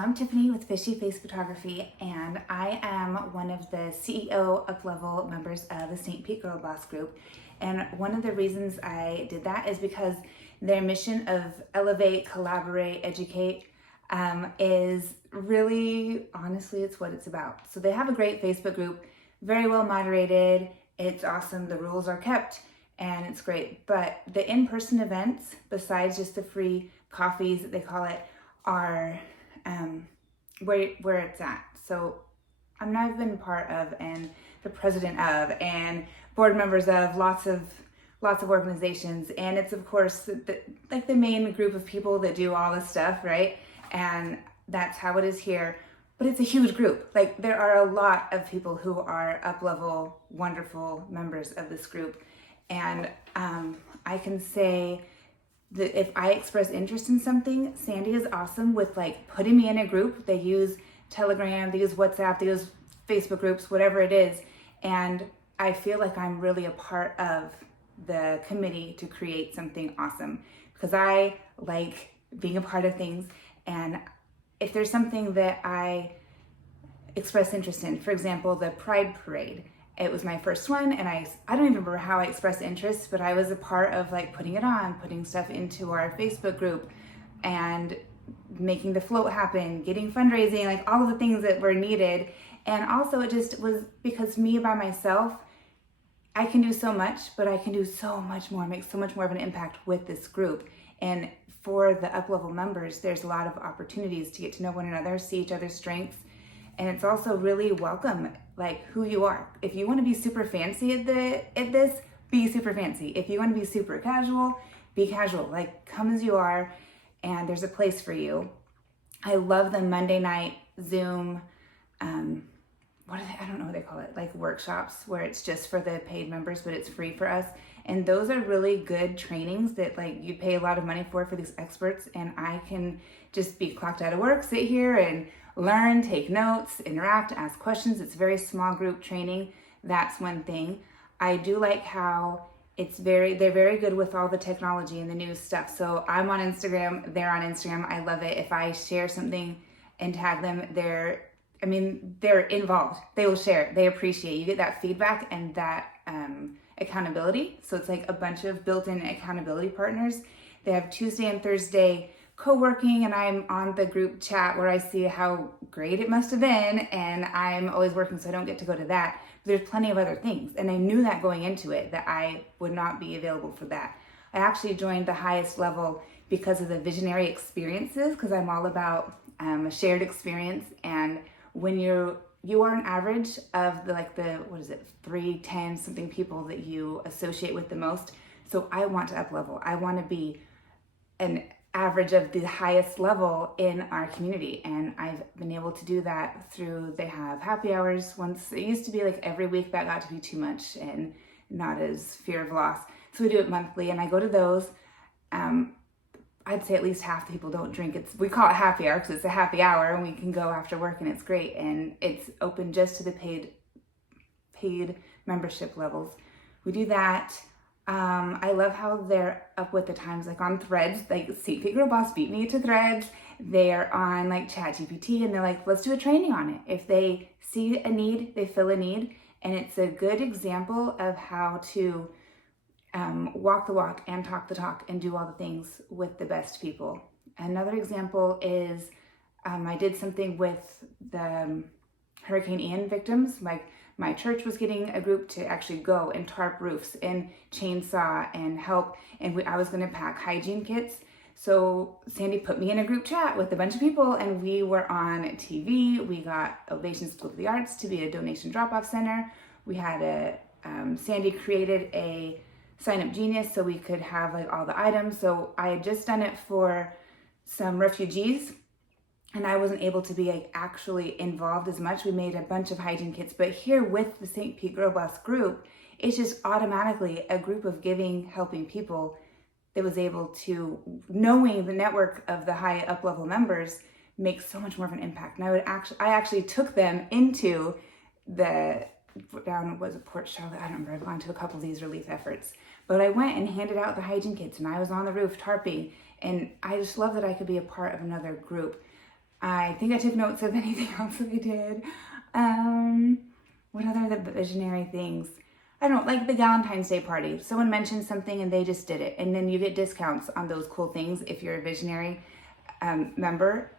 I'm Tiffany with Fishy Face Photography, and I am one of the CEO up-level members of the St. Pete Girl Boss Group. And one of the reasons I did that is because their mission of elevate, collaborate, educate is really, honestly, it's what it's about. So they have a great Facebook group, very well moderated. It's awesome. The rules are kept and it's great. But the in-person events, besides just the free coffees that they call it, are where it's at. So I've been part of and the president of and board members of lots of organizations, and it's of course the main group of people that do all this stuff, right? And that's how it is here. But it's a huge group. Like, there are a lot of people who are up-level, wonderful members of this group. And I can say that if I express interest in something, Sandy is awesome with like putting me in a group. They use Telegram, they use WhatsApp, they use Facebook groups, whatever it is. And I feel like I'm really a part of the committee to create something awesome because I like being a part of things. And if there's something that I express interest in, for example, the Pride Parade, it was my first one, and I don't even remember how I expressed interest, but I was a part of like putting it on, putting stuff into our Facebook group, and making the float happen, getting fundraising, like all of the things that were needed. And also it just was because me by myself, I can do so much, but I can do so much more, make so much more of an impact with this group. And for the up-level members, there's a lot of opportunities to get to know one another, see each other's strengths, and it's also really welcome, like who you are. If you want to be super fancy at this, be super fancy. If you want to be super casual, be casual. Like, come as you are, and there's a place for you. I love the Monday night Zoom, I don't know what they call it, like workshops where it's just for the paid members, but it's free for us. And those are really good trainings that like you pay a lot of money for these experts, and I can just be clocked out of work, sit here and learn, take notes, interact, ask questions. It's very small group training. That's one thing. I do like how they're very good with all the technology and the new stuff. So I'm on Instagram, they're on Instagram. I love it. If I share something and tag them, they're involved. They will share it. They appreciate it. You get that feedback and that accountability. So it's like a bunch of built-in accountability partners. They have Tuesday and Thursday co-working, and I'm on the group chat where I see how great it must have been, and I'm always working, so I don't get to go to that. But there's plenty of other things, and I knew that going into it, that I would not be available for that. I actually joined the highest level because of the visionary experiences, because I'm all about a shared experience. And when you are an average of the 310 something people that you associate with the most. So I want to up level. I want to be an average of the highest level in our community, and I've been able to do that through, they have happy hours once. It used to be like every week, that got to be too much and not as fear of loss, so we do it monthly, and I go to those. I'd say at least half the people don't drink. We call it happy hour because it's a happy hour and we can go after work, and it's great, and it's open just to the paid membership levels. We do that. I love how they're up with the times, like on Threads, like St. Pete Girl Boss beat me to Threads. They're on like ChatGPT, and they're like, let's do a training on it. If they see a need, they fill a need. And it's a good example of how to walk the walk and talk the talk and do all the things with the best people. Another example is I did something with the Hurricane Ian victims. Like, my church was getting a group to actually go and tarp roofs and chainsaw and help, and I was going to pack hygiene kits. So Sandy put me in a group chat with a bunch of people, and we were on TV. We got Ovation School of the Arts to be a donation drop-off center. We had Sandy created a Sign Up Genius so we could have like all the items. So I had just done it for some refugees, and I wasn't able to be like actually involved as much. We made a bunch of hygiene kits, but here with the St. Pete Girl Boss group, it's just automatically a group of giving, helping people that was able to, knowing the network of the high up-level members, make so much more of an impact. And I actually took them into Port Charlotte, I don't remember, I've gone to a couple of these relief efforts, but I went and handed out the hygiene kits, and I was on the roof tarping, and I just love that I could be a part of another group. I think I took notes of anything else that I did. What other the visionary things? I don't know, like the Valentine's Day party. Someone mentioned something and they just did it. And then you get discounts on those cool things if you're a visionary member.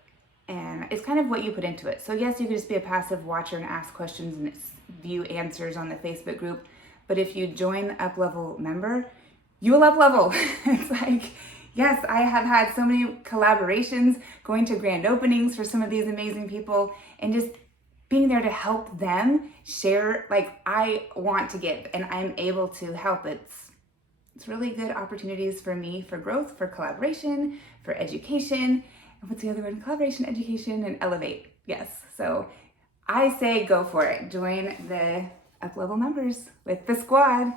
And it's kind of what you put into it. So yes, you could just be a passive watcher and ask questions and view answers on the Facebook group. But if you join UpLevel member, you will UpLevel. It's like, yes, I have had so many collaborations, going to grand openings for some of these amazing people, and just being there to help them share. Like, I want to give and I'm able to help. It's really good opportunities for me for growth, for collaboration, for education. And what's the other word? Collaboration, education, and elevate. Yes. So I say go for it. Join the UpLevel members with the squad.